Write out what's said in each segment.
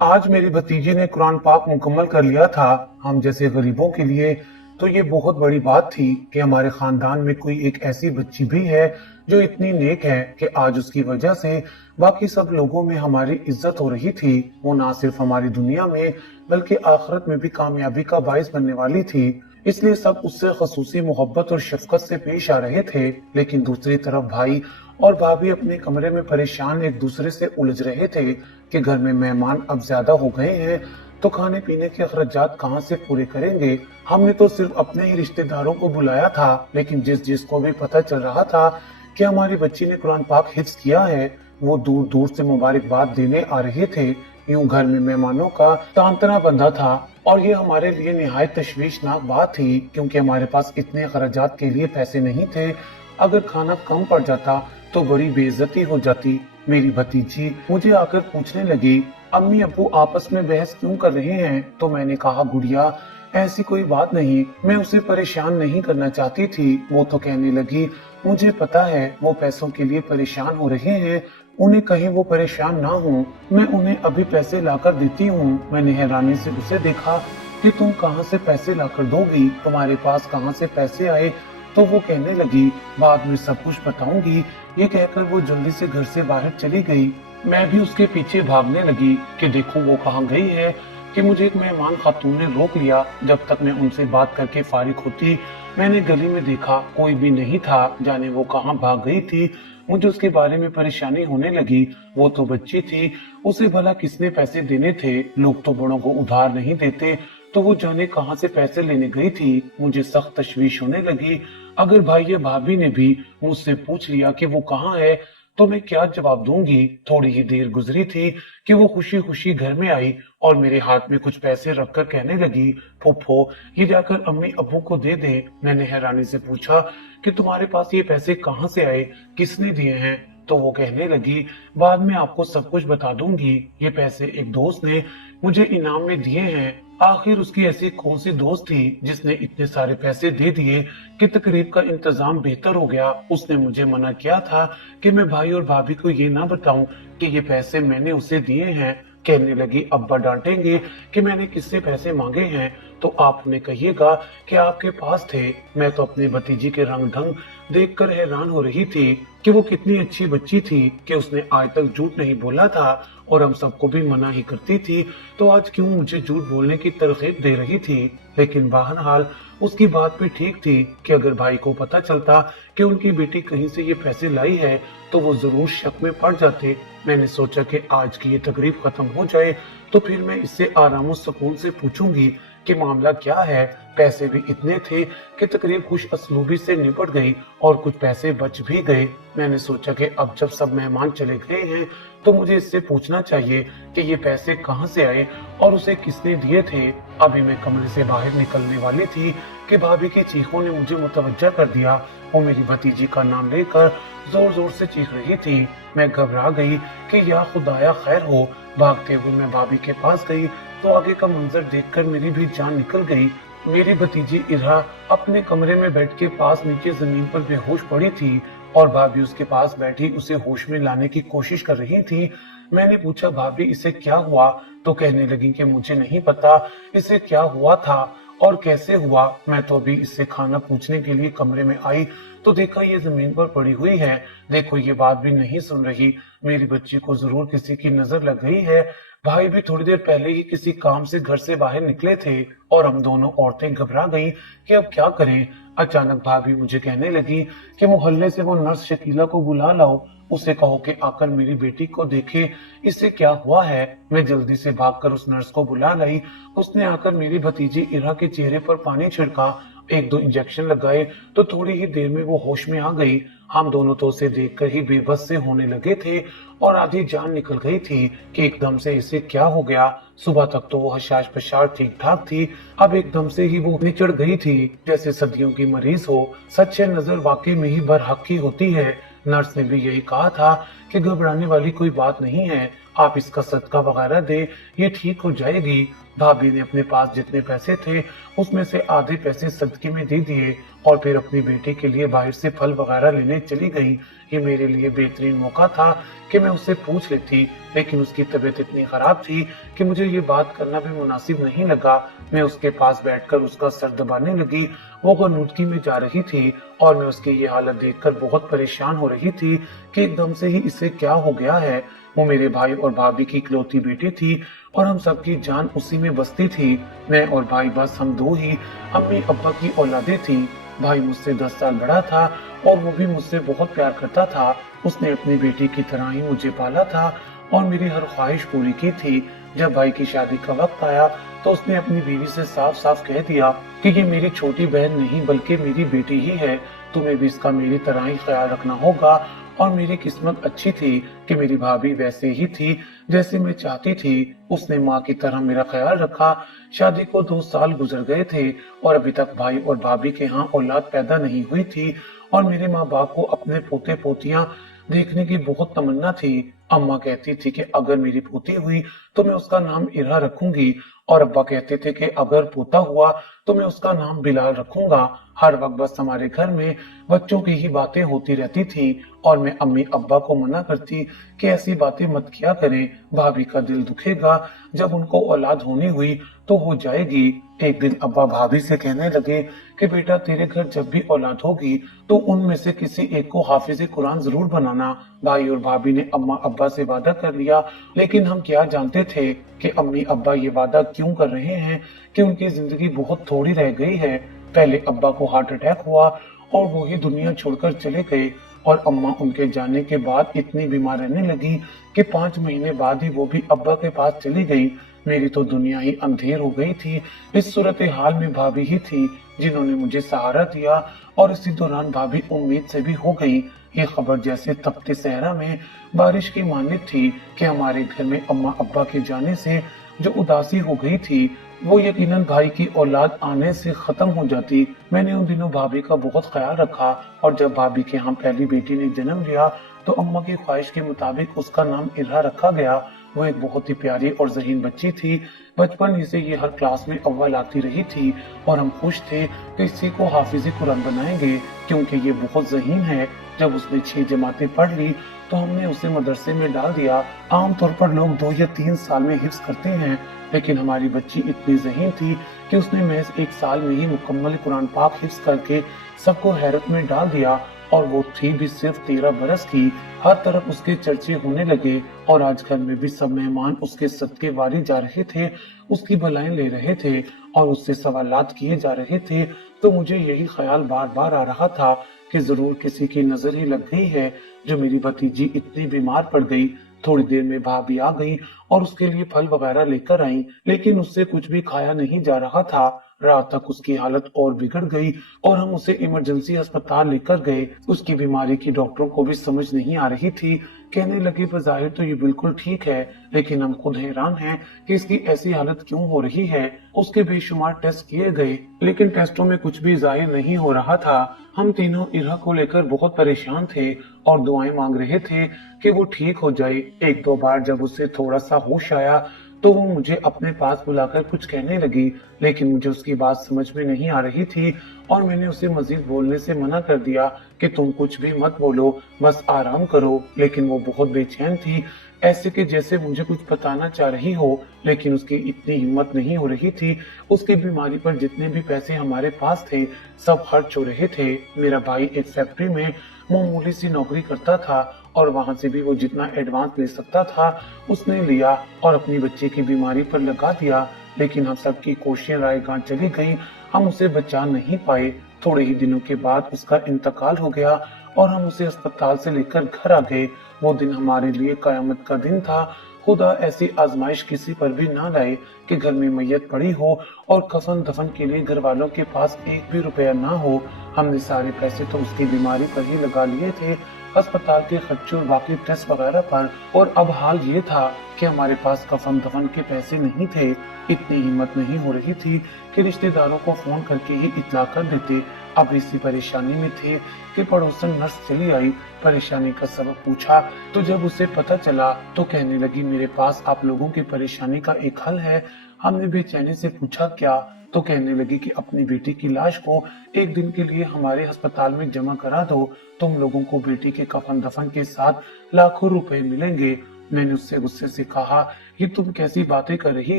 आज मेरी भतीजी ने कुरान पाक मुकम्मल कर लिया था। हम जैसे गरीबों के लिए तो ये बहुत बड़ी बात थी कि हमारे खानदान में कोई एक ऐसी बच्ची भी है जो इतनी नेक है कि आज उसकी वजह से बाकी सब लोगों में हमारी इज्जत हो रही थी। वो ना सिर्फ हमारी दुनिया में बल्कि आखिरत में भी कामयाबी का बाइस बनने वाली थी। इसलिए सब उससे खसूसी मोहब्बत और शफकत से पेश आ रहे थे। लेकिन दूसरी तरफ भाई और भाभी अपने कमरे में परेशान एक दूसरे से उलझ रहे थे कि घर में मेहमान अब ज्यादा हो गए हैं तो खाने पीने के अखराजात कहाँ से पूरे करेंगे। हमने तो सिर्फ अपने ही रिश्तेदारों को बुलाया था, लेकिन जिस जिसको भी पता चल रहा था कि हमारी बच्ची ने कुरान पाक हिफ्ज किया है, वो दूर दूर से मुबारकबाद देने आ रहे थे। यूं घर में मेहमानों का तांतना बंधा था और ये हमारे लिए निहायत तशवीशनाक बात थी, क्योंकि हमारे पास इतने अखराजात के लिए पैसे नहीं थे। अगर खाना कम पड़ जाता तो बड़ी बेइज्जती हो जाती। मेरी भतीजी मुझे आकर पूछने लगी, अम्मी अब्बू आपस में बहस क्यों कर रहे हैं? तो मैंने कहा, गुड़िया ऐसी कोई बात नहीं, मैं उसे परेशान नहीं करना चाहती थी। वो तो कहने लगी, मुझे पता है वो पैसों के लिए परेशान हो रहे हैं, उन्हें कहीं वो परेशान ना हो, मैं उन्हें अभी पैसे लाकर देती हूँ। मैंने हैरानी से उसे देखा कि तुम कहाँ से पैसे लाकर दोगी, तुम्हारे पास कहाँ से पैसे आए? तो वो कहने लगी, बाद में सब कुछ बताऊंगी। ये कहकर वो जल्दी से घर से बाहर चली गई। मैं भी उसके पीछे भागने लगी कि देखूं वो कहाँ गई है कि मुझे एक मेहमान खातून ने रोक लिया। जब तक मैं उनसे बात करके फारिग होती, मैंने गली में देखा कोई भी नहीं था, जाने वो कहाँ भाग गई थी। मुझे उसके बारे में परेशानी होने लगी। वो तो बच्ची थी, उसे भला किसने पैसे देने थे? लोग तो बड़ों को उधार नहीं देते, तो वो जाने कहाँ से पैसे लेने गई थी। मुझे सख्त तशवीश होने लगी। अगर भाई या भाभी ने भी मुझसे पूछ लिया कि वो कहाँ है तो मैं क्या जवाब दूंगी? थोड़ी ही देर गुजरी थी कि वो खुशी खुशी घर में आई और मेरे हाथ में कुछ पैसे रखकर कहने लगी, फूफो ये जाकर अम्मी अब्बू को दे दे। मैंने हैरानी से पूछा कि तुम्हारे पास ये पैसे कहाँ से आए, किसने दिए हैं? तो वो कहने लगी, बाद में आपको सब कुछ बता दूंगी। ये पैसे एक दोस्त ने मुझे इनाम में दिए हैं। आखिर उसकी ऐसी कौन सी दोस्त थी जिसने इतने सारे पैसे दे दिए कि तकरीब का इंतजाम बेहतर हो गया। उसने मुझे मना किया था कि मैं भाई और भाभी को ये ना बताऊं कि ये पैसे मैंने उसे दिए हैं। कहने लगी, अब्बा डांटेंगे कि मैंने किससे पैसे मांगे हैं, तो आप उन्हें कहिएगा कि आपके पास थे। मैं तो अपनी भतीजी के रंग ढंग देखकर हैरान हो रही थी कि वो कितनी अच्छी बच्ची थी कि उसने आज तक झूठ नहीं बोला था और हम सबको भी मना ही करती थी, तो आज क्यों मुझे झूठ बोलने की तरकीब दे रही थी। लेकिन बहरहाल उसकी बात भी ठीक थी कि अगर भाई को पता चलता कि उनकी बेटी कहीं से ये पैसे लाई है तो वो जरूर शक में पड़ जाते। मैंने सोचा कि आज की ये तकरीब खत्म हो जाए तो फिर मैं इससे आराम और सुकून से पूछूंगी कि मामला क्या है। पैसे भी इतने थे कि तकरीब खुश असलूबी से निपट गई और कुछ पैसे बच भी गए। मैंने सोचा कि अब जब सब मेहमान चले गए हैं तो मुझे इससे पूछना चाहिए कि ये पैसे कहाँ से आए और उसे किसने दिए थे। अभी मैं कमरे से बाहर निकलने वाली थी कि भाभी की चीखों ने मुझे मुतवज्जा कर दिया। वो मेरी भतीजी का नाम लेकर जोर जोर से चीख रही थी। मैं घबरा गई कि या खुदाया खैर हो। भागते हुए मैं भाभी के पास गई तो आगे का मंजर देखकर मेरी भी जान निकल गई। मेरी भतीजी इरा अपने कमरे में बेड के पास नीचे जमीन पर बेहोश पड़ी थी और भाभी उसके पास बैठी उसे होश में लाने की कोशिश कर रही थी। मैंने पूछा, भाभी इसे क्या हुआ? तो कहने लगी कि मुझे नहीं पता इसे क्या हुआ था और कैसे हुआ। मैं तो अभी इससे खाना पूछने के लिए कमरे में आई तो देखा ये जमीन पर पड़ी हुई है। देखो ये बात भी नहीं सुन रही। मेरी बच्ची को जरूर किसी की नजर लग गई है। भाई भी थोड़ी देर पहले ही किसी काम से घर से बाहर निकले थे और हम दोनों औरतें घबरा गईं कि अब क्या करें। अचानक भाभी मुझे कहने लगी कि मोहल्ले से वो नर्स शकीला को बुला लाओ, उसे कहो कि आकर मेरी बेटी को देखे इससे क्या हुआ है। मैं जल्दी से भागकर उस नर्स को बुला लाई। उसने आकर मेरी भतीजी इरा के चेहरे पर पानी छिड़का, एक दो इंजेक्शन लगाए तो थोड़ी ही देर में वो होश में आ गई। हम दोनों तो उसे देखकर ही बेबस से होने लगे थे और आधी जान निकल गई थी कि एकदम से इसे क्या हो गया। सुबह तक तो वो हशाश पशार ठीक ठाक थी, अब एकदम से ही वो निचड़ गई थी जैसे सदियों की मरीज हो। सच्चे नजर वाकई में ही बरहक की होती है। नर्स ने भी यही कहा था कि घबराने वाली कोई बात नहीं है, आप इसका सदका वगैरह दे, ये ठीक हो जाएगी। भाभी ने अपने पास जितने पैसे थे उसमें से आधे पैसे सदके में दे दिए और फिर अपनी बेटी के लिए बाहर से फल वगैरह लेने चली गई। ये मेरे लिए बेहतरीन मौका था कि मैं उससे पूछ लेती, लेकिन उसकी तबीयत इतनी खराब थी कि मुझे ये बात करना भी मुनासिब नहीं लगा। मैं उसके पास बैठकर उसका सर दबाने लगी। वो गनुदगी में जा रही थी और मैं उसकी ये हालत देखकर बहुत परेशान हो रही थी कि एकदम से ही इसे क्या हो गया है। वो मेरे भाई और भाभी की इकलौती बेटी थी और हम सबकी जान उसी में बसती थी। मैं और भाई बस हम दो ही अम्मी अब्बा की औलादे थी। भाई मुझसे 10 साल बड़ा था और वो भी मुझसे बहुत प्यार करता था। उसने अपनी बेटी की तरह ही मुझे पाला था और मेरी हर ख्वाहिश पूरी की थी। जब भाई की शादी का वक्त आया तो उसने अपनी बीवी से साफ साफ कह दिया कि ये मेरी छोटी बहन नहीं बल्कि मेरी बेटी ही है। तुम्हें भी इसका मेरी तरह ही ख्याल रखना होगा। और मेरी किस्मत अच्छी थी कि मेरी भाभी वैसे ही थी जैसे मैं चाहती थी। उसने माँ की तरह मेरा ख्याल रखा। शादी को 2 साल गुजर गए थे और अभी तक भाई और भाभी के यहाँ औलाद पैदा नहीं हुई थी और मेरे माँ बाप को अपने पोते पोतियां देखने की बहुत तमन्ना थी। अम्मा कहती थी कि अगर मेरी पोती हुई तो मैं उसका नाम इरा रखूंगी और अब्बा कहते थे कि अगर पोता हुआ तो मैं उसका नाम बिलाल रखूंगा। हर वक्त बस हमारे घर में बच्चों की ही बातें होती रहती थी और मैं अम्मी अब्बा को मना करती कि ऐसी बातें मत किया करें, भाभी का दिल दुखेगा। जब उनको औलाद होनी हुई तो हो जाएगी। एक दिन अब्बा भाभी से कहने लगे कि बेटा तेरे घर जब भी औलाद होगी तो उनमें से किसी एक को हाफिज कुरान जरूर बनाना। भाई और भाभी ने अम्मा अब्बा से वादा कर लिया, लेकिन हम क्या जानते थे कि अम्मी अब्बा ये वादा क्यों कर रहे हैं कि उनकी जिंदगी बहुत थोड़ी रह गई है। पहले अब्बा को हार्ट अटैक हुआ और वो ही दुनिया छोड़कर चले गए और अम्मा उनके जाने के बाद इतनी बीमार रहने लगी कि 5 महीने बाद ही वो भी अब्बा के पास चली गई। मेरी तो दुनिया ही अंधेर हो गई थी। इस सूरत हाल में भाभी ही थी जिन्होंने मुझे सहारा दिया और इसी दौरान भाभी उम्मीद से भी हो गई। ये खबर जैसे तपते सहरा में बारिश की मानित थी कि हमारे घर में अम्मा अब्बा के जाने से जो उदासी हो गई थी वो यकीनन भाई की औलाद आने से खत्म हो जाती। मैंने उन दिनों भाभी का बहुत ख्याल रखा और जब भाभी के यहाँ पहली बेटी ने जन्म लिया तो अम्मा की ख्वाहिश के मुताबिक उसका नाम इरा रखा गया। वो एक बहुत ही प्यारी और ज़हीन बच्ची थी। बचपन ही से ये हर क्लास में अव्वल आती रही थी और हम खुश थे कि इसी को हाफिज कुरान बनाएंगे क्योंकि ये बहुत ज़हीन है। जब उसने 6 जमातें पढ़ ली तो हमने उसे मदरसे में डाल दिया। आमतौर पर लोग 2 या 3 साल में हिफ्ज करते हैं, लेकिन हमारी बच्ची इतनी ज़हीन थी कि उसने महज 1 साल में ही मुकम्मल कुरान पाक हिफ्ज करके सबको हैरत में डाल दिया। और वो थी भी सिर्फ 13 बरस की। हर तरफ उसके चर्चे होने लगे और आज घर में भी सब मेहमान उसके सदके वारी जा रहे थे, उसकी भलाएं ले रहे थे और उससे सवालात किए जा रहे थे। तो मुझे यही ख्याल बार बार आ रहा था कि जरूर किसी की नजर ही लग गई है जो मेरी भतीजी इतनी बीमार पड़ गई। थोड़ी देर में भाभी आ गई और उसके लिए फल वगैरह लेकर आई, लेकिन उससे कुछ भी खाया नहीं जा रहा था। रात तक उसकी हालत और बिगड़ गई और हम उसे इमरजेंसी अस्पताल लेकर गए। उसकी बीमारी की डॉक्टरों को भी समझ नहीं आ रही थी। कहने लगे बज़ाहिर तो ये बिल्कुल ठीक है, लेकिन हम खुद हैरान हैं कि इसकी ऐसी हालत क्यों हो रही है। उसके बेशुमार टेस्ट किए गए, लेकिन टेस्टों में कुछ भी जाहिर नहीं हो रहा था। हम तीनों इरा को लेकर बहुत परेशान थे और दुआएं मांग रहे थे कि वो ठीक हो जाए। 1-2 बार जब उसे थोड़ा सा होश आया तो वो मुझे अपने पास बुलाकर कुछ कहने लगी, लेकिन मुझे उसकी बात समझ में नहीं आ रही थी और मैंने उसे मजीद बोलने से मना कर दिया कि तुम कुछ भी मत बोलो, बस आराम करो। लेकिन वो बहुत बेचैन थी, ऐसे कि जैसे मुझे कुछ बताना चाह रही हो, लेकिन उसकी इतनी हिम्मत नहीं हो रही थी। उसकी बीमारी पर जितने भी पैसे हमारे पास थे सब खर्च हो रहे थे। मेरा भाई एक फैक्ट्री में मामूली सी नौकरी करता था और वहां से भी वो जितना एडवांस ले सकता था उसने लिया और अपनी बच्ची की बीमारी पर लगा दिया। लेकिन हम सबकी कोशिशें रायगां चली गई, हम उसे बचा नहीं पाए। थोड़े ही दिनों के बाद उसका इंतकाल हो गया और हम उसे अस्पताल से लेकर घर आ गए। वो दिन हमारे लिए कयामत का दिन था। खुदा ऐसी आजमाइश किसी पर भी ना लाए कि घर में मैयत पड़ी हो और कफन दफन के लिए घर वालों के पास एक भी रुपया ना हो। हमने सारे पैसे तो उसकी बीमारी पर ही लगा लिए थे, अस्पताल के खर्चे और बाकी टेस्ट वगैरह पर। और अब हाल ये था कि हमारे पास कफन दफन के पैसे नहीं थे। इतनी हिम्मत नहीं हो रही थी कि रिश्तेदारों को फोन करके ही इत्तला कर देते। अब इसी परेशानी में थे कि पड़ोसन नर्स चली आई। परेशानी का सबब पूछा तो जब उसे पता चला तो कहने लगी, मेरे पास आप लोगों की परेशानी का एक हल है। हमने बेचैनी से पूछा क्या, तो कहने लगी कि अपनी बेटी की लाश को एक दिन के लिए हमारे अस्पताल में जमा करा दो, तुम लोगों को बेटी के कफन दफन के साथ लाखों रुपए मिलेंगे। मैंने उससे गुस्से से कहा, ये तुम कैसी बातें कर रही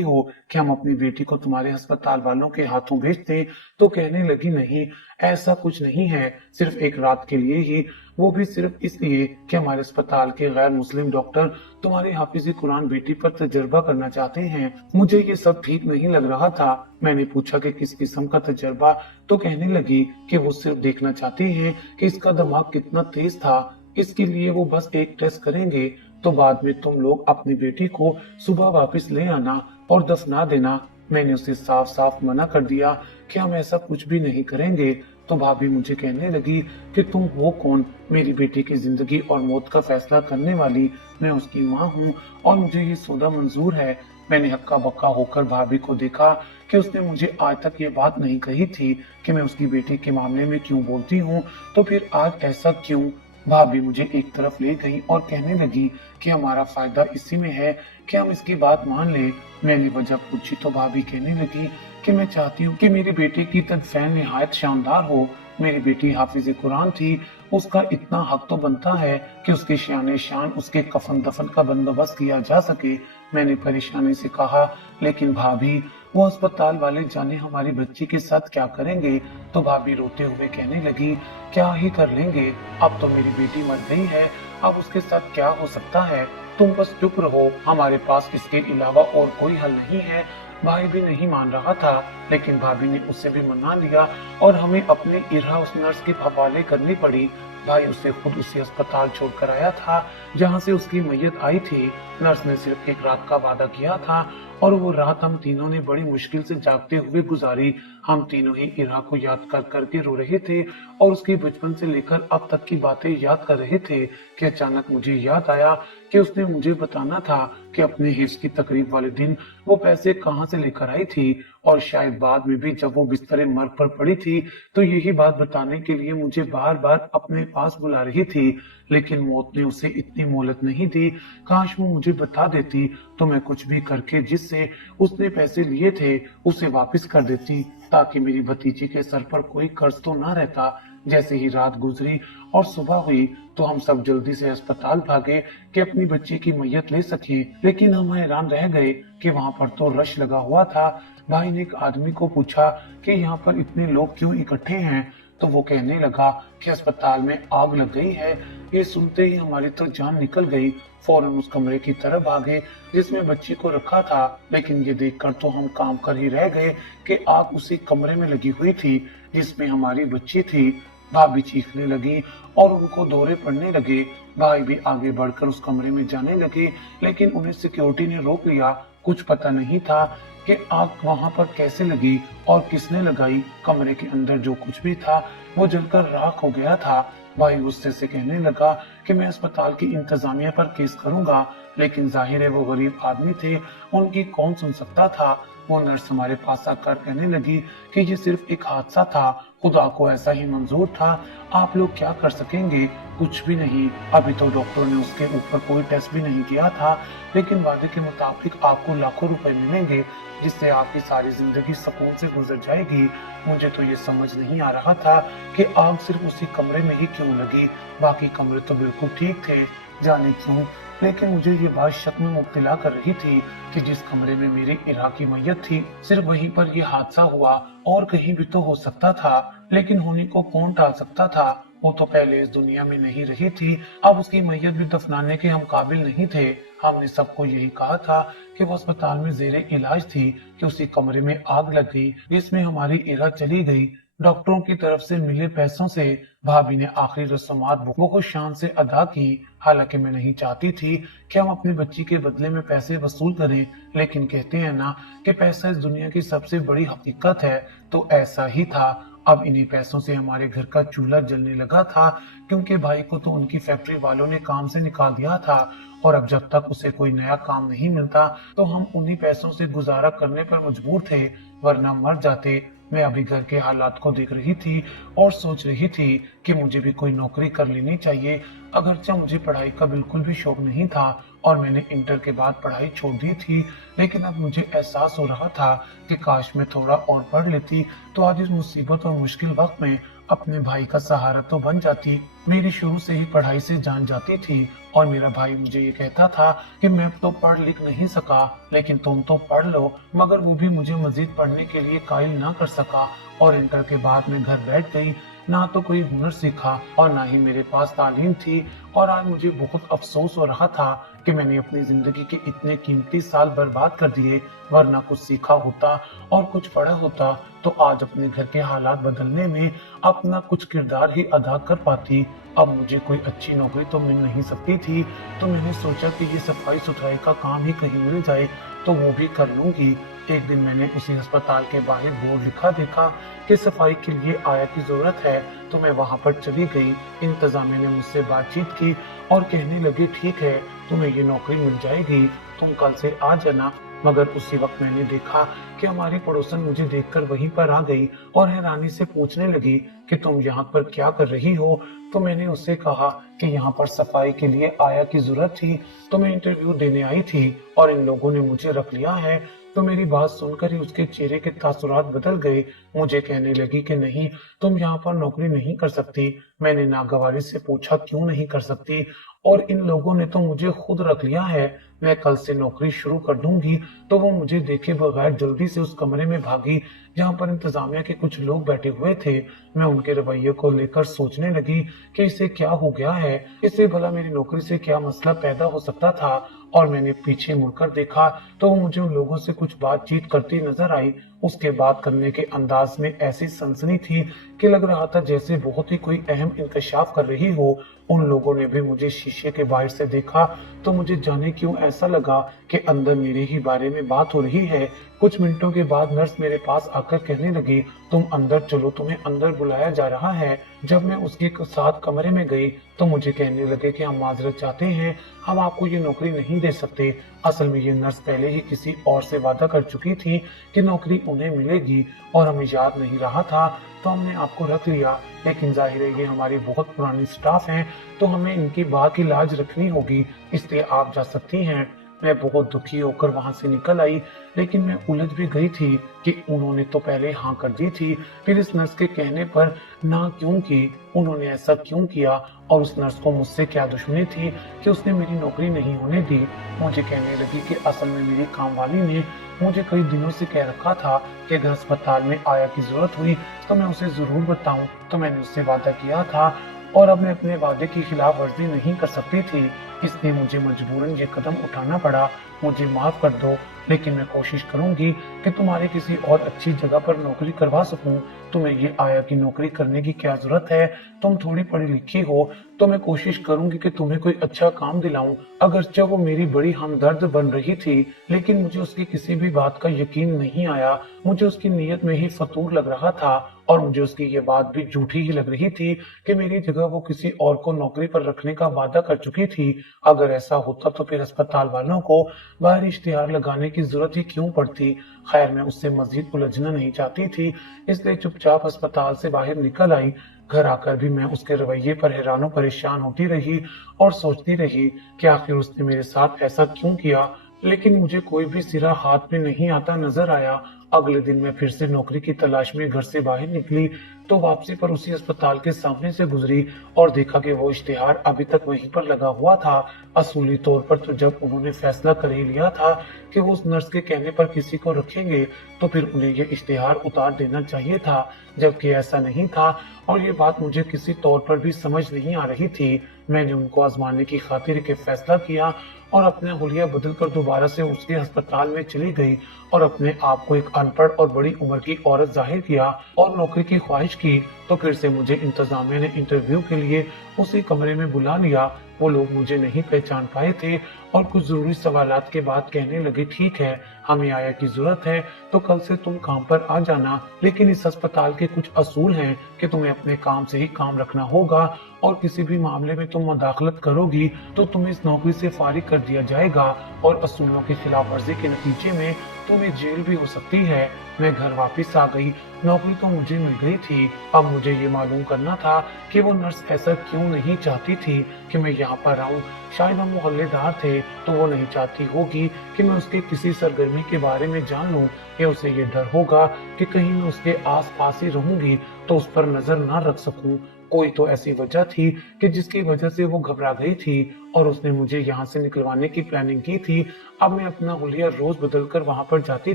हो कि हम अपनी बेटी को तुम्हारे अस्पताल वालों के हाथों भेज दें? तो कहने लगी, नहीं, ऐसा कुछ नहीं है, सिर्फ एक रात के लिए ही, वो भी सिर्फ इसलिए कि हमारे अस्पताल के गैर मुस्लिम डॉक्टर तुम्हारी हाफिज़ कुरान बेटी पर तजर्बा करना चाहते हैं। मुझे ये सब ठीक नहीं लग रहा था। मैंने पूछा कि किस किस्म का तजर्बा, तो कहने लगी कि वो सिर्फ देखना चाहती हैं कि इसका दिमाग कितना तेज था, इसके लिए वो बस एक टेस्ट करेंगे, तो बाद में तुम लोग अपनी बेटी को सुबह वापस ले आना और दफना देना। मैंने उसे साफ साफ मना कर दिया कि हम ऐसा कुछ भी नहीं करेंगे। तो भाभी मुझे कहने लगी कि तुम हो कौन, मेरी बेटी की जिंदगी और मौत का फैसला करने वाली? मैं उसकी माँ हूँ और मुझे ये सौदा मंजूर है। मैंने हक्का बक्का होकर भाभी को देखा कि उसने मुझे आज तक ये बात नहीं कही थी कि मैं उसकी बेटी के मामले में क्यों बोलती हूँ, तो फिर आज ऐसा क्यों? भाभी मुझे एक तरफ ले गई और कहने लगी कि हमारा फायदा इसी में है कि हम इसकी बात मान ले। मैंने वजह पूछी तो भाभी कहने लगी कि मैं चाहती हूँ कि मेरी बेटी की तदफीन निहायत शानदार हो। मेरी बेटी हाफिज कुरान थी, उसका इतना हक तो बनता है कि उसके शान शान उसके कफन दफन का बंदोबस्त किया जा सके। मैंने परेशानी से कहा, लेकिन भाभी वो अस्पताल वाले जाने हमारी बच्ची के साथ क्या करेंगे? तो भाभी रोते हुए कहने लगी, क्या ही कर लेंगे, अब तो मेरी बेटी मर गई है, अब उसके साथ क्या हो सकता है? तुम बस चुप रहो, हमारे पास इसके अलावा और कोई हल नहीं है। भाई भी नहीं मान रहा था, लेकिन भाभी ने उससे भी मना लिया और हमें अपने इरहा उस नर्स के हवाले करनी पड़ी। भाई उसे खुद उसी अस्पताल छोड़कर आया था जहां से उसकी मैयत आई थी। नर्स ने सिर्फ एक रात का वादा किया था और वो रात हम तीनों ने बड़ी मुश्किल से जागते हुए गुजारी। हम तीनों ही इरहा को याद कर करके रो रहे थे और उसकी बचपन से लेकर अब तक की बातें याद कर रहे थे कि अचानक मुझे याद आया कि उसने मुझे बताना था कि अपने हिफ्ज की तकरीब वाले दिन वो पैसे कहाँ से लेकर आई थी, और शायद बाद में भी जब वो बिस्तरे मर्ग पर पड़ी थी तो यही बात बताने के लिए मुझे बार बार अपने पास बुला रही थी। लेकिन मौत ने उसे इतनी मोहलत नहीं दी। काश वो मुझे बता देती तो मैं कुछ भी करके जिससे उसने पैसे लिए थे उसे वापस कर देती, ताकि मेरी भतीजी के सर पर कोई कर्ज तो ना रहता। जैसे ही रात गुजरी और सुबह हुई तो हम सब जल्दी से अस्पताल भागे कि अपनी बच्ची की मैयत ले सके, लेकिन हम हैरान रह गए कि वहां पर तो रश लगा हुआ था। भाई ने एक आदमी को पूछा कि यहाँ पर इतने लोग क्यों इकट्ठे हैं, तो वो कहने लगा कि अस्पताल में आग लग गई है। ये सुनते ही हमारी तो जान निकल गई। फौरन उस कमरे की तरफ भागे जिसमें बच्ची को रखा था, लेकिन ये देखकर तो हम काम कर ही रह गए कि आग उसी कमरे में लगी हुई थी जिसमें हमारी बच्ची थी। भाभी चीखने लगी और उनको दौरे पड़ने लगे। भाई भी आगे बढ़कर उस कमरे में जाने लगे, लेकिन उन्हें सिक्योरिटी ने रोक लिया। कुछ पता नहीं था कि आग वहां पर कैसे लगी और किसने लगाई। कमरे के अंदर जो कुछ भी था वो जलकर राख हो गया था। भाई गुस्से से कहने लगा कि मैं अस्पताल की इंतजामिया पर केस करूंगा, लेकिन जाहिर है वो गरीब आदमी थे, उनकी कौन सुन सकता था। वो नर्स हमारे पास आकर कहने लगी कि ये सिर्फ एक हादसा था, खुदा को ऐसा ही मंजूर था, आप लोग क्या कर सकेंगे? कुछ भी नहीं। अभी तो डॉक्टर ने उसके ऊपर कोई टेस्ट भी नहीं किया था, लेकिन वादे के मुताबिक आपको लाखों रुपए मिलेंगे जिससे आपकी सारी जिंदगी सुकून से गुजर जाएगी। मुझे तो ये समझ नहीं आ रहा था कि आग सिर्फ उसी कमरे में ही क्यों लगी, बाकी कमरे तो बिल्कुल ठीक थे, जाने क्यों। लेकिन मुझे ये बात शक में मुब्तला कर रही थी कि जिस कमरे में मेरी इरा की मैयत थी सिर्फ वहीं पर यह हादसा हुआ, और कहीं भी तो हो सकता था, लेकिन होने को कौन टाल सकता था। वो तो पहले इस दुनिया में नहीं रही थी, अब उसकी मैयत भी दफनाने के हम काबिल नहीं थे। हमने सबको यही कहा था कि वो अस्पताल में जेरे इलाज थी कि उसी कमरे में आग लग गई जिसमें हमारी इरा चली गई। डॉक्टरों की तरफ से मिले पैसों से भाभी ने आखिरी रस्मात बहुत शान से अदा की। हालांकि मैं नहीं चाहती थी कि हम अपनी बच्ची के बदले में पैसे वसूल करें, लेकिन कहते हैं ना कि पैसा इस दुनिया की सबसे बड़ी हकीकत है, तो ऐसा ही था। अब इन्हीं पैसों से हमारे घर का चूल्हा जलने लगा था, क्योंकि भाई को तो उनकी फैक्ट्री वालों ने काम से निकाल दिया था, और अब जब तक उसे कोई नया काम नहीं मिलता तो हम उन्हीं पैसों से गुजारा करने पर मजबूर थे, वरना मर जाते। मैं अभी घर के हालात को देख रही थी और सोच रही थी कि मुझे भी कोई नौकरी कर लेनी चाहिए। अगरचे मुझे पढ़ाई का बिल्कुल भी शौक नहीं था और मैंने इंटर के बाद पढ़ाई छोड़ दी थी, लेकिन अब मुझे एहसास हो रहा था कि काश मैं थोड़ा और पढ़ लेती तो आज इस मुसीबत और मुश्किल वक्त में अपने भाई का सहारा तो बन जाती। मेरी शुरू से ही पढ़ाई से जान जाती थी और मेरा भाई मुझे ये कहता था कि मैं तो पढ़ लिख नहीं सका, लेकिन तुम तो पढ़ लो, मगर वो भी मुझे मजीद पढ़ने के लिए कायल ना कर सका। और इंटर के बाद मैं घर बैठ गई, ना तो कोई हुनर सीखा और ना ही मेरे पास तालीम थी। और आज मुझे बहुत अफसोस हो रहा था कि मैंने अपनी जिंदगी के इतने कीमती साल बर्बाद कर दिए, वरना कुछ सीखा होता और कुछ पढ़ा होता तो आज अपने घर के हालात बदलने में अपना कुछ किरदार ही अदा कर पाती। अब मुझे कोई अच्छी नौकरी तो मिल नहीं सकती थी, तो मैंने सोचा कि ये सफाई सुथराई का काम ही कहीं मिल जाए तो वो भी कर लूंगी। एक दिन मैंने उसी अस्पताल के बाहर बोर्ड लिखा देखा कि सफाई के लिए आया की जरूरत है, तो मैं वहां पर चली गई। इंतजामिया ने मुझसे बातचीत की और कहने लगे, ठीक है, तुम्हें ये नौकरी मिल जाएगी, तुम कल से आ जाना। मगर उसी वक्त मैंने देखा कि हमारी पड़ोसन मुझे देखकर वहीं पर आ गई और हैरानी से पूछने लगी कि तुम यहाँ पर क्या कर रही हो। तो मैंने उससे कहा कि यहाँ पर सफाई के लिए आया की जरूरत थी, तो मैं इंटरव्यू देने आई थी और इन लोगों ने मुझे रख लिया है। तो मेरी बात सुनकर ही उसके चेहरे के तासुरात बदल गए। मुझे कहने लगी कि नहीं, तुम यहाँ पर नौकरी नहीं कर सकती। मैंने नागवारी से पूछा, क्यों नहीं कर सकती? और इन लोगों ने तो मुझे खुद रख लिया है, मैं कल से नौकरी शुरू कर दूंगी। तो वो मुझे देखे बगैर जल्दी से उस कमरे में भागी जहाँ पर इंतजामिया के कुछ लोग बैठे हुए थे। मैं उनके रवैये को लेकर सोचने लगी कि इसे क्या हो गया है, इससे भला मेरी नौकरी से क्या मसला पैदा हो सकता था। और मैंने पीछे मुड़कर देखा तो वो मुझे उन लोगों से कुछ बातचीत करती नजर आई। उसके बात करने के अंदाज में ऐसी सनसनी थी कि लग रहा था जैसे बहुत ही कोई अहम इंकशाफ कर रही हो। उन लोगों ने भी मुझे शीशे के बाहर से देखा तो मुझे जाने क्यों ऐसा लगा कि अंदर मेरे ही बारे में बात हो रही है। कुछ मिनटों के बाद नर्स मेरे पास आकर कहने लगी, तुम अंदर चलो, तुम्हें अंदर बुलाया जा रहा है। जब मैं उसके साथ कमरे में गई तो मुझे कहने लगे कि हम माजरत चाहते हैं, हम आपको ये नौकरी नहीं दे सकते। असल में ये नर्स पहले ही किसी और से वादा कर चुकी थी कि नौकरी उन्हें मिलेगी और हमें याद नहीं रहा था, तो हमने आपको रख लिया। लेकिन जाहिर है ये हमारी बहुत पुरानी स्टाफ हैं, तो हमें इनकी बात की लाज रखनी होगी, इसलिए आप जा सकती हैं। मैं बहुत दुखी होकर वहां से निकल आई, लेकिन मैं उलझ भी गई थी कि उन्होंने तो पहले हाँ कर दी थी, फिर इस नर्स के कहने पर ना क्यों की? उन्होंने ऐसा क्यों किया? और उस नर्स को मुझसे क्या दुश्मनी थी कि उसने मेरी नौकरी नहीं होने दी? मुझे कहने लगी कि असल में मेरी कामवाली ने मुझे कई दिनों से कह रखा था कि अगर अस्पताल में आया की जरूरत हुई तो मैं उसे जरूर बताऊं। तो मैंने उससे वादा किया था और अब मैं अपने वादे की खिलाफ वर्जी नहीं कर सकती थी, इसलिए मुझे मजबूरन ये कदम उठाना पड़ा। मुझे माफ कर दो, लेकिन मैं कोशिश करूंगी कि तुम्हारे किसी और अच्छी जगह पर नौकरी करवा सकूं। तुम्हें ये आया की नौकरी करने की क्या जरूरत है? तुम थोड़ी पढ़ी लिखी हो, तो मैं कोशिश करूंगी कि तुम्हें कोई अच्छा काम दिलाऊं। अगरचे वो मेरी बड़ी हमदर्द बन रही थी, लेकिन मुझे उसकी किसी भी बात का यकीन नहीं आया। मुझे उसकी नीयत में ही फतूर लग रहा था और मुझे उसकी ये बात भी झूठी ही लग रही थी कि मेरी जगह वो किसी और को नौकरी पर रखने का वादा कर चुकी थी। अगर ऐसा होता तो फिर अस्पताल वालों को बाहर इश्तिहार लगाने की जरूरत ही क्यों पड़ती? खैर, मैं उससे मजीद उलझना नहीं चाहती थी, इसलिए चुपचाप अस्पताल से बाहर निकल आई। घर आकर भी मैं उसके रवैये पर हैरानो परेशान होती रही और सोचती रही कि आखिर उसने मेरे साथ ऐसा क्यों किया, लेकिन मुझे कोई भी सिरा हाथ में नहीं आता नजर आया। अगले दिन मैं फिर से नौकरी की तलाश में घर से बाहर निकली तो वापसी पर उसी अस्पताल के सामने से गुजरी और देखा कि वो इश्तिहार अभी तक वहीं पर लगा हुआ था। असूली तौर पर तो जब उन्होंने फैसला कर ही लिया था कि वो उस नर्स के कहने पर किसी को रखेंगे, तो फिर उन्हें ये इश्तिहार उतार देना चाहिए था, जबकि ऐसा नहीं था और ये बात मुझे किसी तौर पर भी समझ नहीं आ रही थी। मैंने उनको आजमाने की खातिर के फैसला किया और अपना हुलिया बदलकर दोबारा से उसके अस्पताल में चली गई और अपने आप को एक अनपढ़ और बड़ी उम्र की औरत जाहिर किया और नौकरी की ख्वाहिश की। तो फिर से मुझे इंतजामिया ने इंटरव्यू के लिए उसी कमरे में बुला लिया। वो लोग मुझे नहीं पहचान पाए थे और कुछ जरूरी सवालात के बाद कहने लगे, ठीक है, हमें आया की जरूरत है तो कल से तुम काम पर आ जाना, लेकिन इस अस्पताल के कुछ असूल हैं कि तुम्हें अपने काम से ही काम रखना होगा और किसी भी मामले में तुम मुदाखलत करोगी तो तुम्हें इस नौकरी से फारिग कर दिया जाएगा और असूलों की खिलाफ वर्जी के नतीजे में तुम्हें जेल भी हो सकती है। मैं घर वापस आ गई। नौकरी तो मुझे मिल गई थी। अब मुझे ये मालूम करना था कि वो नर्स ऐसा क्यों नहीं चाहती थी कि मैं यहाँ पर आऊँ। शायद हम मोहल्लेदार थे तो वो नहीं चाहती होगी कि मैं उसके किसी सरगर्मी के बारे में जान लूँ, या उसे ये डर होगा कि कहीं मैं उसके आस पास ही रहूंगी तो उस पर नजर ना रख सकूं। कोई तो ऐसी वजह थी कि जिसकी वजह से वो घबरा गई थी और उसने मुझे यहाँ से निकलवाने की प्लानिंग की थी। अब मैं अपना हुलिया रोज बदल कर वहां पर जाती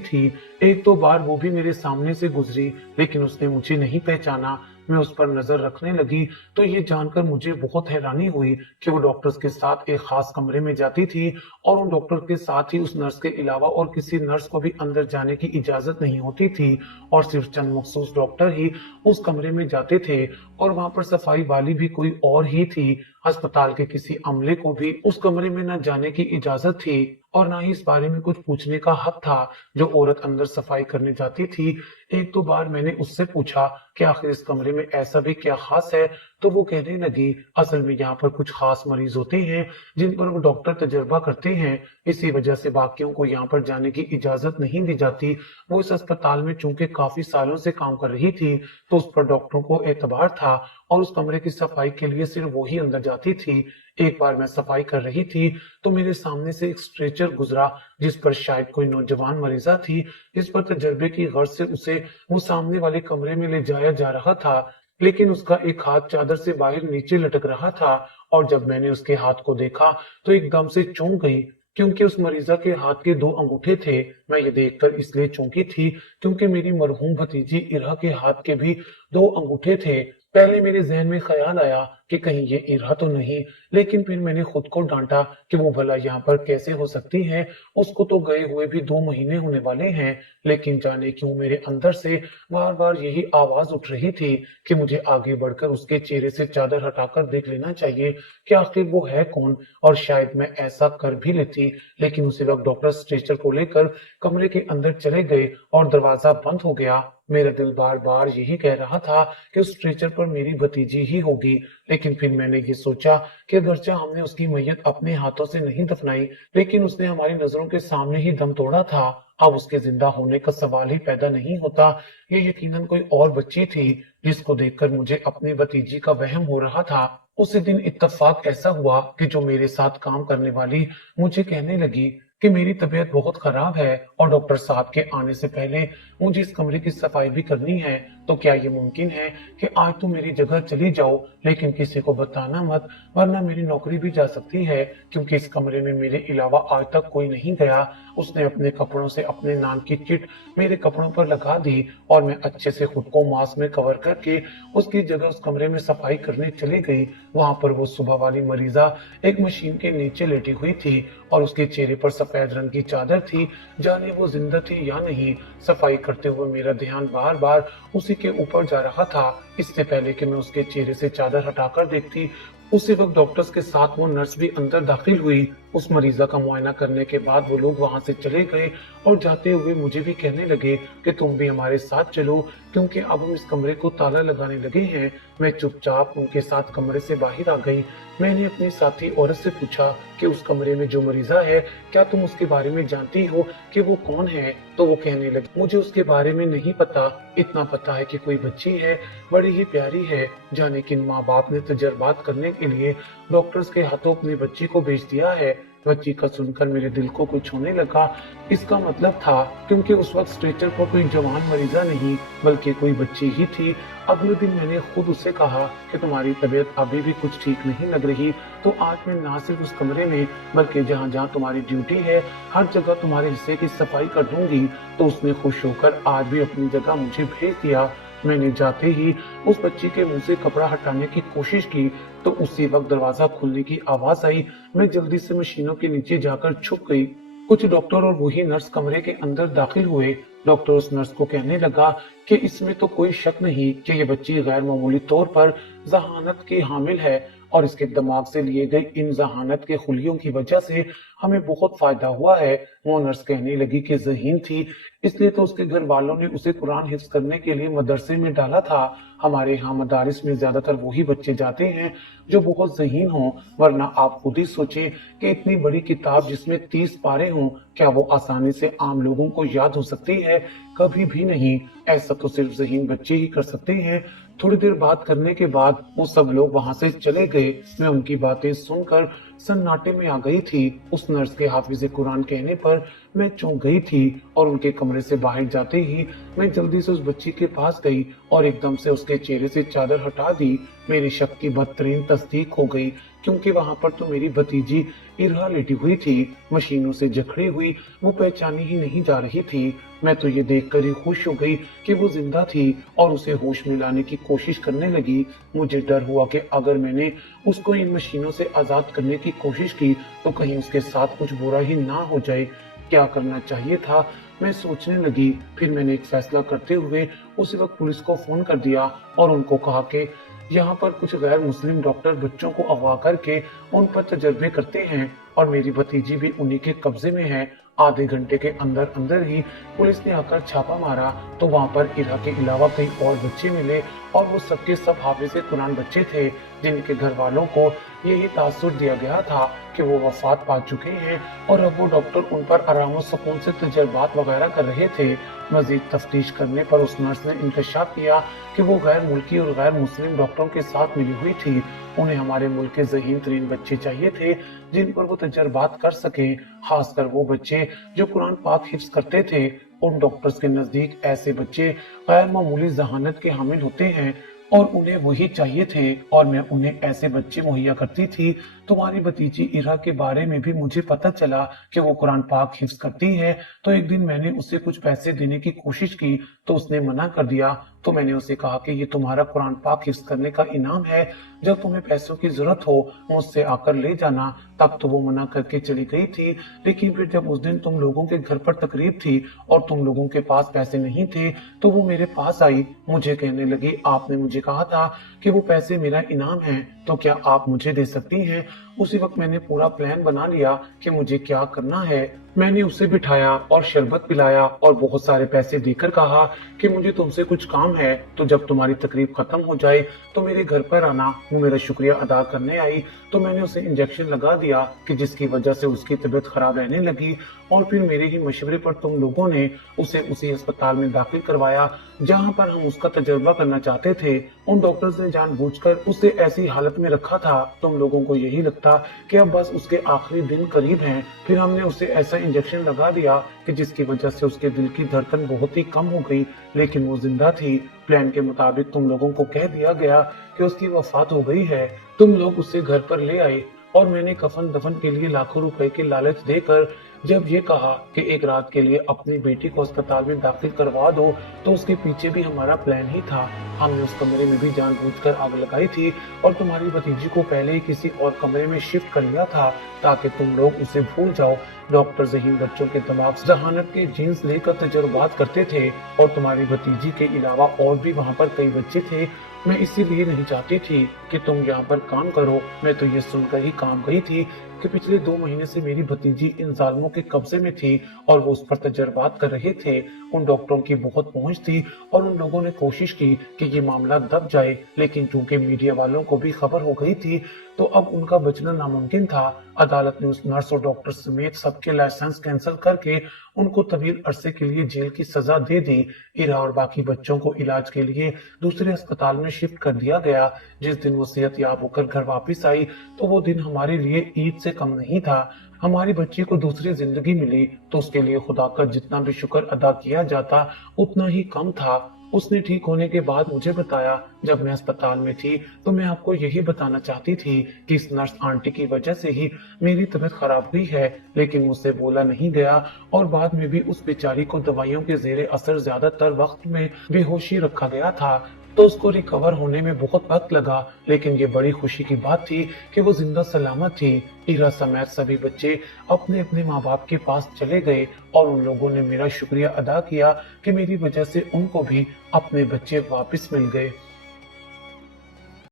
थी। एक दो बार वो भी मेरे सामने से गुजरी, लेकिन उसने मुझे नहीं पहचाना। मैं उस पर नजर रखने लगी तो ये जानकर मुझे बहुत हैरानी हुई कि वो डॉक्टर्स के साथ एक खास कमरे में जाती थी और उन डॉक्टर के साथ ही उस नर्स के अलावा और किसी नर्स को भी अंदर जाने की इजाजत नहीं होती थी, और सिर्फ चंद मखसूस डॉक्टर ही उस कमरे में जाते थे। और वहां पर सफाई वाली भी कोई और ही थी। अस्पताल के किसी अमले को भी उस कमरे में न जाने की इजाजत थी और ना ही इस बारे में कुछ पूछने का हक था जो औरत अंदर सफाई करने जाती थी। एक दो बार मैंने उससे पूछा कि आखिर इस कमरे में ऐसा भी क्या खास है, तो वो कहने लगी, असल में यहाँ पर कुछ खास मरीज होते हैं जिन पर वो डॉक्टर तजर्बा करते हैं, इसी वजह से बाकियों को यहाँ पर जाने की इजाजत नहीं दी जाती। वो इस अस्पताल में चूंकि काफी सालों से काम कर रही थी तो उस पर डॉक्टरों को एतबार था और उस कमरे की सफाई के लिए सिर्फ वो ही अंदर जाती थी। एक बार मैं सफाई कर रही थी तो मेरे सामने से एक स्ट्रेचर गुजरा जिस पर शायद कोई नौजवान मरीजा थी, जिस पर तजर्बे की गर्ज से उसे वो सामने वाले कमरे में ले जाया जा रहा था, लेकिन उसका एक हाथ चादर से बाहर नीचे लटक रहा था। और जब मैंने उसके हाथ को देखा तो एकदम से चौंक गई, क्योंकि उस मरीजा के हाथ के दो अंगूठे थे। मैं ये देखकर इसलिए चौंकी थी क्योंकि मेरी मरहूम भतीजी इरा के हाथ के भी दो अंगूठे थे। पहले मेरे जहन में ख्याल आया कि कहीं ये इरा तो नहीं, लेकिन फिर मैंने खुद को डांटा कि वो भला यहाँ पर कैसे हो सकती है। उसको तो गए हुए भी 2 महीने होने वाले हैं। लेकिन जाने क्यों मेरे अंदर से बार बार यही आवाज उठ रही थी कि मुझे आगे बढ़कर उसके चेहरे से चादर हटाकर देख लेना चाहिए कि आखिर वो है कौन। और शायद मैं ऐसा कर भी लेती, लेकिन उसी वक्त डॉक्टर स्ट्रेचर को लेकर कमरे के अंदर चले गए और दरवाजा बंद हो गया। मेरा दिल बार बार यही कह रहा था कि उस स्ट्रेचर पर मेरी भतीजी ही होगी, लेकिन फिर मैंने ये सोचा कि अगरचे हमने उसकी मैयत अपने हाथों से नहीं दफनाई, लेकिन उसने हमारी नजरों के सामने ही दम तोड़ा था। अब उसके जिंदा होने का सवाल ही पैदा नहीं होता। ये यकीनन कोई और बच्ची थी जिसको देखकर मुझे अपनी भतीजी का वहम हो रहा था। उसी दिन इत्तेफाक ऐसा हुआ कि जो मेरे साथ काम करने वाली मुझे कहने लगी कि मेरी तबीयत बहुत खराब है और डॉक्टर साहब के आने से पहले मुझे इस कमरे की सफाई भी करनी है, तो क्या ये मुमकिन है कि आज तुम मेरी जगह चली जाओ, लेकिन किसी को बताना मत, वरना मेरी नौकरी भी जा सकती है, क्योंकि इस कमरे में मेरे अलावा आज तक कोई नहीं गया। उसने अपने कपड़ों से अपने नाम की चिट मेरे कपड़ों पर लगा दी और मैं अच्छे से खुद को मास्क में कवर करके उसकी जगह उस कमरे में सफाई करने चली गई। वहां पर वो सुबह वाली मरीजा एक मशीन के नीचे लेटी हुई थी और उसके चेहरे पर सफेद रंग की चादर थी। जाने वो जिंदा थी या नहीं, सफाई करते हुए मेरा ध्यान बार बार उसी के ऊपर जा रहा था। इससे पहले कि मैं उसके चेहरे से चादर हटाकर देखती, उसी वक्त डॉक्टर्स के साथ वो नर्स भी अंदर दाखिल हुई। उस मरीजा का मुआयना करने के बाद वो लोग वहां से चले गए और जाते हुए मुझे भी कहने लगे कि तुम भी हमारे साथ चलो, क्योंकि अब हम इस कमरे को ताला लगाने लगे हैं। मैं चुपचाप उनके साथ कमरे से बाहर आ गई। मैंने अपनी साथी औरत से पूछा कि उस कमरे में जो मरीजा है, क्या तुम उसके बारे में जानती हो कि वो कौन है? तो वो कहने लगी, मुझे उसके बारे में नहीं पता, इतना पता है कि कोई बच्ची है, बड़ी ही प्यारी है। जाने किन माँ बाप ने तजर्बात करने के लिए डॉक्टर्स के हाथों अपनी बच्ची को भेज दिया है। बच्ची का सुनकर मेरे दिल को कुछ होने लगा। इसका मतलब था, क्योंकि उस वक्त स्ट्रेचर पर कोई जवान मरीजा नहीं बल्कि कोई बच्ची ही थी। अगले दिन मैंने खुद उसे कहा कि तुम्हारी तबीयत अभी भी कुछ ठीक नहीं लग रही, तो आज मैं ना सिर्फ उस कमरे में बल्कि जहाँ जहाँ तुम्हारी ड्यूटी है हर जगह तुम्हारे हिस्से की सफाई कर दूंगी। तो उसने खुश होकर आज भी अपनी जगह मुझे भेज दिया। मैंने जाते ही उस बच्ची के मुंह से कपड़ा हटाने की कोशिश की तो उसी वक्त दरवाजा खुलने की आवाज आई। मैं जल्दी से मशीनों के नीचे जाकर छुप गई। कुछ डॉक्टर और वही नर्स कमरे के अंदर दाखिल हुए। डॉक्टर उस नर्स को कहने लगा कि इसमें तो कोई शक नहीं कि ये बच्ची गैर मामूली तौर पर जहानत की हामिल है और इसके दिमाग से लिए गए इन जहानत के खुलियों की वजह से हमें बहुत फायदा हुआ है। वो नर्स कहने लगी कि ज़हीन थी, इसलिए तो उसके घर वालों ने उसे कुरान हिफ्ज करने के लिए मदरसे में डाला था। हमारे यहाँ मदारिस में ज्यादातर वही बच्चे जाते हैं जो बहुत ज़हीन हों, वरना आप खुद ही सोचें कि इतनी बड़ी किताब जिसमें 30 पारे हों, क्या वो आसानी से आम लोगों को याद हो सकती है? कभी भी नहीं। ऐसा तो सिर्फ ज़हीन बच्चे ही कर सकते हैं। थोड़ी देर बात करने के बाद वो सब लोग वहां से चले गए। मैं उनकी बातें सुनकर सन्नाटे में आ गई थी। उस नर्स के हाफिज़े कुरान कहने पर मैं चौंक गई थी और उनके कमरे से बाहर जाते ही मैं जल्दी से उस बच्ची के पास गई और एकदम से उसके चेहरे से चादर हटा दी। मेरी शक की बदतरीन तस्दीक हो गई, क्योंकि वहां पर तो मेरी भतीजी इरहा लेटी हुई थी, मशीनों से जकड़ी हुई। वो पहचानी ही नहीं जा रही थी। मैं तो ये देखकर ही खुश हो गई कि वो जिंदा थी और उसे होश में लाने की कोशिश करने लगी। मुझे डर हुआ कि अगर मैंने उसको इन मशीनों से आजाद करने की कोशिश की तो कहीं उसके साथ कुछ बुरा ही ना हो जाए। क्या करना चाहिए था, मैं सोचने लगी। फिर मैंने एक फैसला करते हुए उसी वक्त पुलिस को फोन कर दिया और उनको कहा कि यहाँ पर कुछ गैर मुस्लिम डॉक्टर बच्चों को अगवा करके उन पर तजर्बे करते हैं और मेरी भतीजी भी उन्हीं के कब्जे में है। आधे घंटे के अंदर अंदर ही पुलिस ने आकर छापा मारा तो वहां पर इरा के अलावा कई और बच्चे मिले और वो सबके सब हाफिज़े कुरान बच्चे थे, जिनके घर वालों को यही तासुर दिया गया था कि वो वफात पा चुके हैं और अब वो डॉक्टर उन पर आराम और सुकून से तजर्बात वगैरह कर रहे थे। मजीद तफ्तीश करने पर उस नर्स ने इंकशाफ किया कि वो गैर मुल्की और गैर मुस्लिम डॉक्टरों के साथ मिली हुई थी। उन्हें हमारे मुल्क के ज़हीन तरीन बच्चे चाहिए थे जिन पर वो तजर्बात कर सके, खासकर वो बच्चे जो कुरान पाक हिफ्ज करते थे। उन डॉक्टर्स के नजदीक ऐसे बच्चे गैर मामूली जहानत के हामिल होते हैं और उन्हें वही चाहिए थे और मैं उन्हें ऐसे बच्चे मुहैया करती थी। तुम्हारी भतीजी इरा के बारे में भी मुझे पता चला कि वो कुरान पाक हिफ्ज करती है, तो एक दिन मैंने उसे कुछ पैसे देने की कोशिश की तो उसने मना कर दिया। तो मैंने उसे कहा कि ये तुम्हारा कुरान पाक हिफ्ज करने का इनाम है, जब तुम्हें पैसों की जरूरत हो मुझसे आकर ले जाना। तब तो वो मना करके चली गई थी, लेकिन फिर जब उस दिन तुम लोगों के घर पर तकरीब थी और तुम लोगों के पास पैसे नहीं थे तो वो मेरे पास आई। मुझे कहने लगी, आपने मुझे कहा था कि वो पैसे मेरा इनाम है, तो क्या आप मुझे दे सकती हैं? उसी वक्त मैंने पूरा प्लान बना लिया कि मुझे क्या करना है। मैंने उसे बिठाया और शरबत पिलाया और बहुत सारे पैसे देकर कहा कि मुझे तुमसे कुछ काम है, तो जब तुम्हारी तकरीब खत्म हो जाए तो मेरे घर पर आना। वो मेरा शुक्रिया अदा करने आई तो मैंने उसे इंजेक्शन लगा दिया कि जिसकी वजह से उसकी तबीयत खराब रहने लगी और फिर मेरे ही मशवरे पर तुम लोगों ने उसे उसी अस्पताल में दाखिल करवाया जहां पर हम उसका तजर्बा करना चाहते थे। उन डॉक्टर्स ने जानबूझकर उसे ऐसी हालत में रखा था, तुम लोगों को यही लगता कि अब बस उसके आखिरी दिन करीब हैं। फिर हमने उसे ऐसा इंजेक्शन लगा दिया कि जिसकी वजह से उसके दिल की धड़कन बहुत ही कम हो गई, लेकिन वो जिंदा थी। प्लान के मुताबिक तुम लोगों को कह दिया गया कि उसकी वफात हो गई है। तुम लोग उसे घर पर ले आए और मैंने कफन दफन के लिए लाखों रुपए की लालच देकर जब ये कहा कि एक रात के लिए अपनी बेटी को अस्पताल में दाखिल करवा दो, तो उसके पीछे भी हमारा प्लान ही था। हमने उस कमरे में भी जानबूझकर आग लगाई थी और तुम्हारी भतीजी को पहले ही किसी और कमरे में शिफ्ट कर लिया था ताकि तुम लोग उसे भूल जाओ। डॉक्टर ज़हीन बच्चों के दिमाग जहानत के जीन्स लेकर तजर्बात करते थे और तुम्हारी भतीजी के अलावा और भी वहाँ पर कई बच्चे थे। मैं इसीलिए नहीं चाहती थी कि तुम यहाँ पर काम करो। मैं तो ये सुनकर ही काम गई थी कि पिछले 2 महीने से मेरी भतीजी इन जालिमों के कब्जे में थी और वो उस पर तजर्बात कर रहे थे। उन डॉक्टरों की बहुत पहुंच थी और उन लोगों ने कोशिश की कि ये मामला दब जाए, लेकिन चूंकि मीडिया वालों को भी खबर हो गई थी तो अब उनका बचना नामुमकिन था। अदालत ने उस नर्स और डॉक्टर समेत सबके लाइसेंस कैंसिल करके उनको तवील अरसे के लिए जेल की सजा दे दी। इरा और बाकी बच्चों को इलाज के लिए दूसरे अस्पताल में शिफ्ट कर दिया गया। जिस दिन वो सेहत याब होकर घर वापस आई तो वो दिन हमारे लिए ईद से कम नहीं था। हमारी बच्ची को दूसरी जिंदगी मिली तो उसके लिए खुदा का जितना भी शुक्र अदा किया जाता उतना ही कम था। उसने ठीक होने के बाद मुझे बताया, जब मैं अस्पताल में थी तो मैं आपको यही बताना चाहती थी कि इस नर्स आंटी की वजह से ही मेरी तबीयत खराब हुई है, लेकिन मुझसे बोला नहीं गया और बाद में भी उस बेचारी को दवाइयों के जेरे असर ज्यादातर वक्त में बेहोशी रखा गया था, तो उसको रिकवर होने में बहुत वक्त लगा। लेकिन ये बड़ी खुशी की बात थी कि वो जिंदा सलामत थी। इरा समेत सभी बच्चे अपने अपने माँ बाप के पास चले गए और उन लोगों ने मेरा शुक्रिया अदा किया कि मेरी वजह से उनको भी अपने बच्चे वापस मिल गए।